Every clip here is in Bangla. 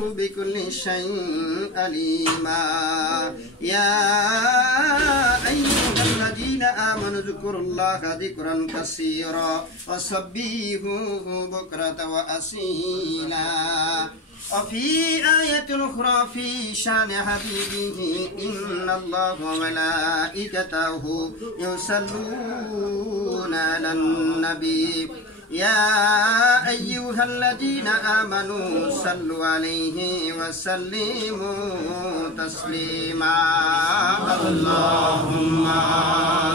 بكل شيء عليما يا أيها الذين آمنوا اذكروا الله ذكرا كثيرا وسبحوه بكرة وأصيلا وفي آية أخرى في شان حبيبه إن الله وملائكته يصلون على النبي يا أيها الذين آمنوا صلوا عليه وسلموا تسليما اللهم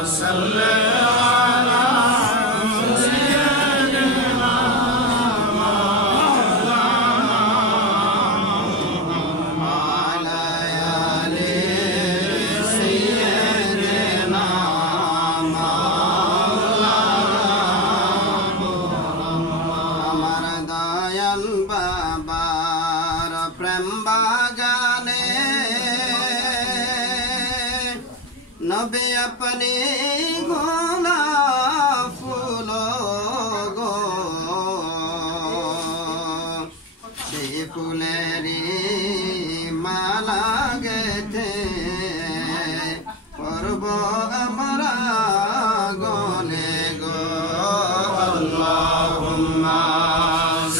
صل على नबे अपने गोला फूलो गो से फुलेरी माला गेथे पर्व अमरा गोले गो अल्लाहुम्मा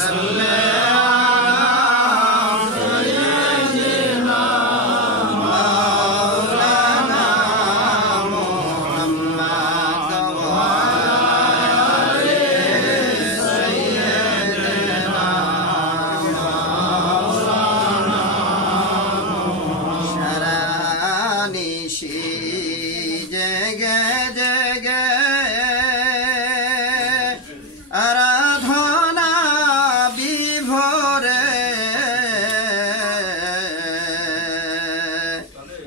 सल्ले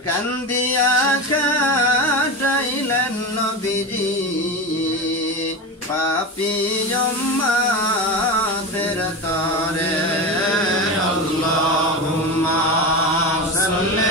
कंदिया काटाइलन नबीजी पापियम्मा तेरे तारे अल्लाहुम्मा सल्ले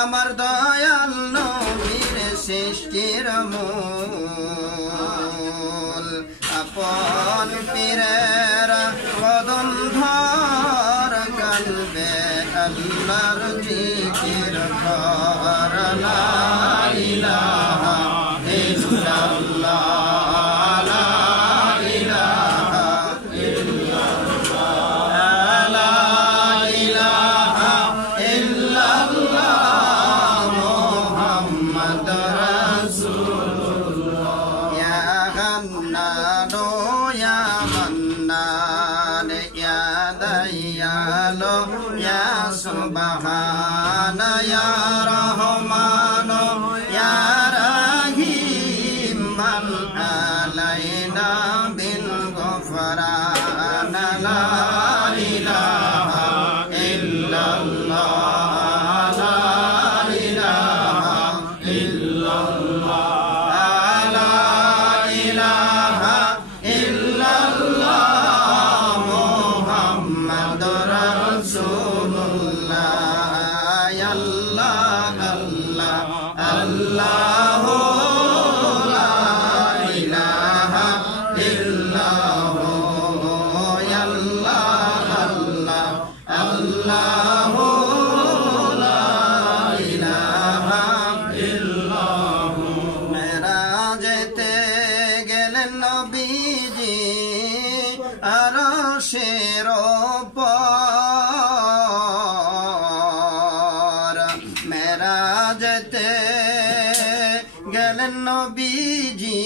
আমার দয়াল নবীর সৃষ্টির মূল আপন পীরের কদম ধর কালবে আল্লাহর জিকির কর লা ইলাহা ইল্লাল্লাহ या सुबहान या रहमान या रहीम मन अलैना बिल गुफरान ला इलाहा इल्लल्लाह ला इलाहा इल्लल्लाह ला इलाहा इल्लल्लाह मुहम्मदुर নবীজি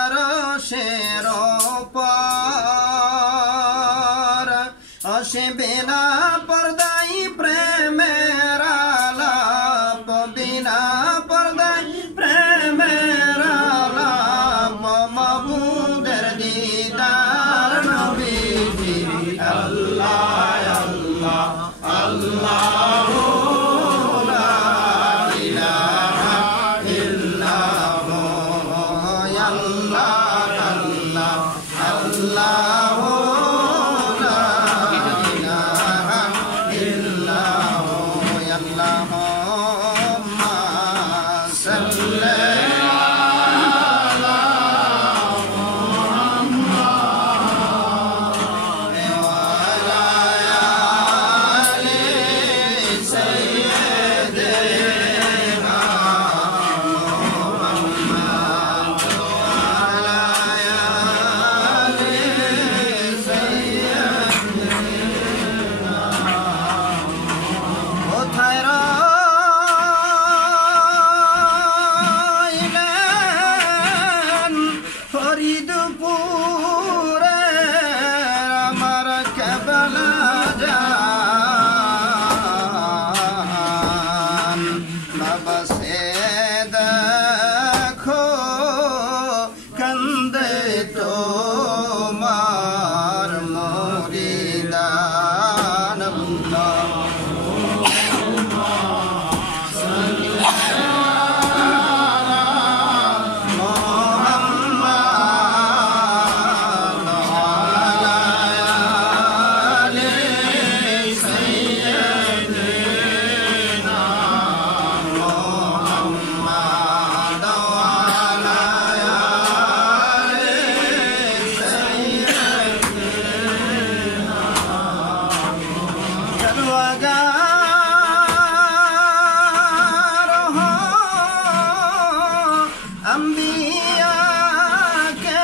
আরশের উপর আসে বেলা পর जलवागार हो अंबिया के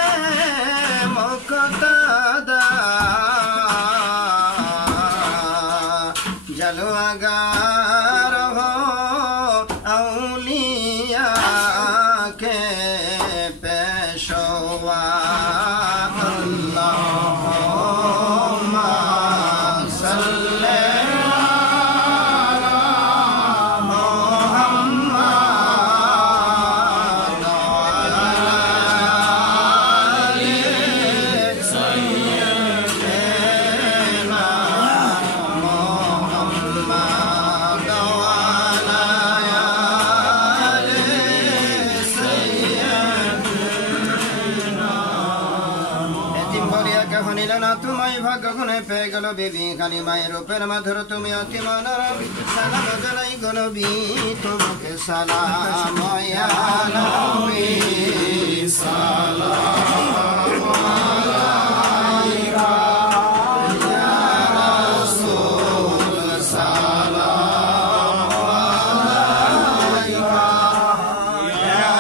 मुक्तदा जलवागार हो औलिया के पेशवा तुम्हारी भाग्य गुने पे गलो बेबी खाली माई रूपेर मधुर तुम अति मनोरम सलाम जलाई गलो बी तुमके सलाम या नबी सलाम अलैका या रसूल सलाम अलैका या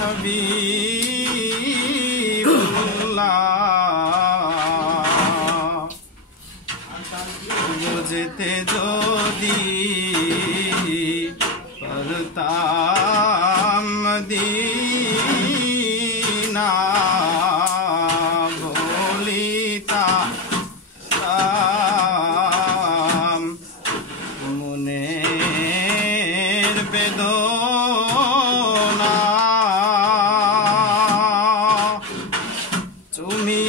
हबीब বুঝতে যদি পারতাম মদিনা বলিতাম মনের বেদনা তুমি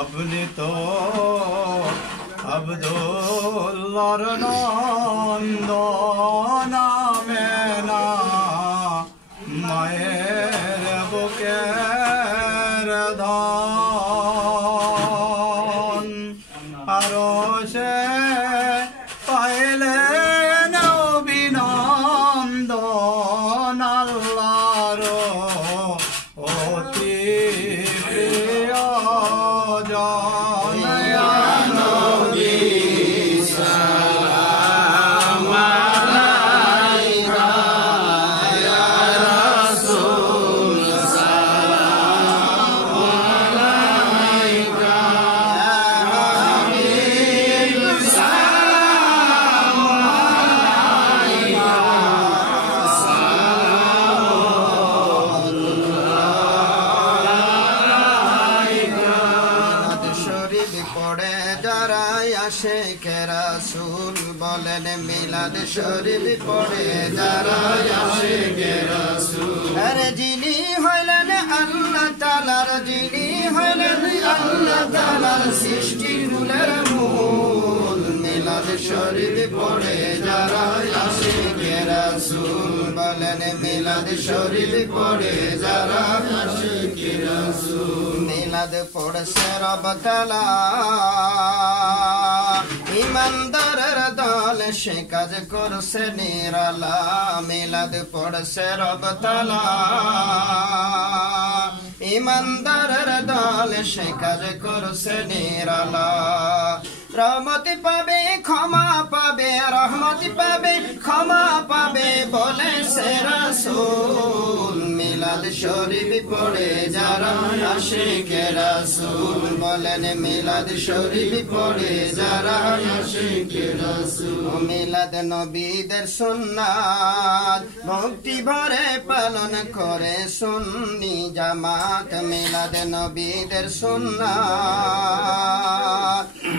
अपने तो अब्दुल्लाहर नंदना मेना मायर बुकेर दान आरोशे पाइले नबी नंदन अल्लाहर অতি প্রিয় জন ইয়া নবী সালাম আলাইকা ইয়া রাসূল সালাম আলাইকা ইয়া হাবিব সালাম আলাইকা পড়ে যারা আশিকে রাসূল বলেন মিলাদ শরীফ পড়ে যারা আশিকে রাসূল আরে যিনি হইলেন আল্লাহ তাআলার যিনি হইলেন আল্লাহ তাআলার সৃষ্টির মূলের মূল মিলাদ মিলাদ শরীফ পড়ে যারা আশিকে রাসূল বলেন মিলাদ শরীফ পড়ে যারা আশিকে রাসূল মিলাদ পড়ছে রব তাআলা ইমানদারের দল সে কাজ করছে নিরালা মিলাদ পড়ছে রব তাআলা ইমানদারের দল সে কাজ করছে নিরালা রহমতি পাবে ক্ষমা পাবে রহমতি পাবে ক্ষমা পাবে বলেছে রাসূল মিলাদ শরীফ পড়ে যারা আশিকে রাসূল বলেন মিলাদ শরীফ পড়ে যারা আশিকে রাসূল মিলাদ নবীদের সুন্নাত ভক্তি ভরে পালন করে সুন্নি জামাত মিলাদ নবীদের সুন্নাত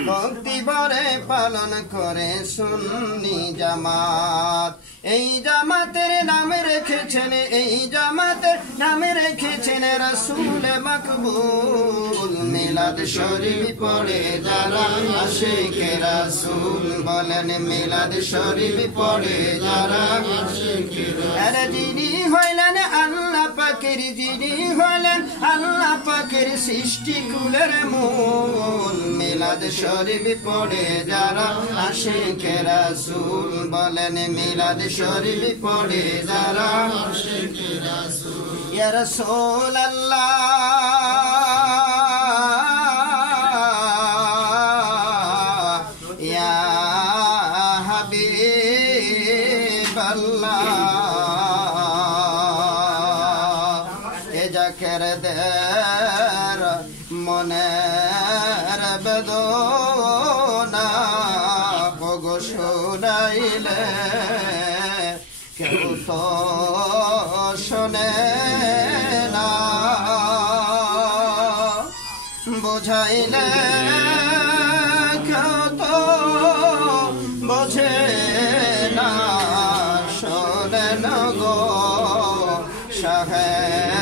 ভক্তি ভরে পালন করে সুন্নি জামাত এই জামাতের নাম রেখেছেন এই জামাতের নাম রেখেছেন রাসূল মকবুল মিলাদ শরীফ পড়ে যারা আশিকে রাসূল বলেন মিলাদ শরীফ পড়ে যারা আশিকে রাসূল যিনি হইলেন আল্লাহ পাকের যিনি হইলেন আল্লাহ পাকের সৃষ্টি কুলের মূল মিলাদ শরীফ পড়ে যারা আশিকে রাসূল বলেন মিলাদ শরীফ পড়ে যারা আশিকে রাসূল ইয়া রাসূলুল্লাহ ইয়া হাবিবাল্লাহ এ জাকের দের মনের বেদনা ওগো শুনাইলে কেউ তো শোনে না বুঝাইলে কেউ তো বোঝে না শোনে না গো শাহে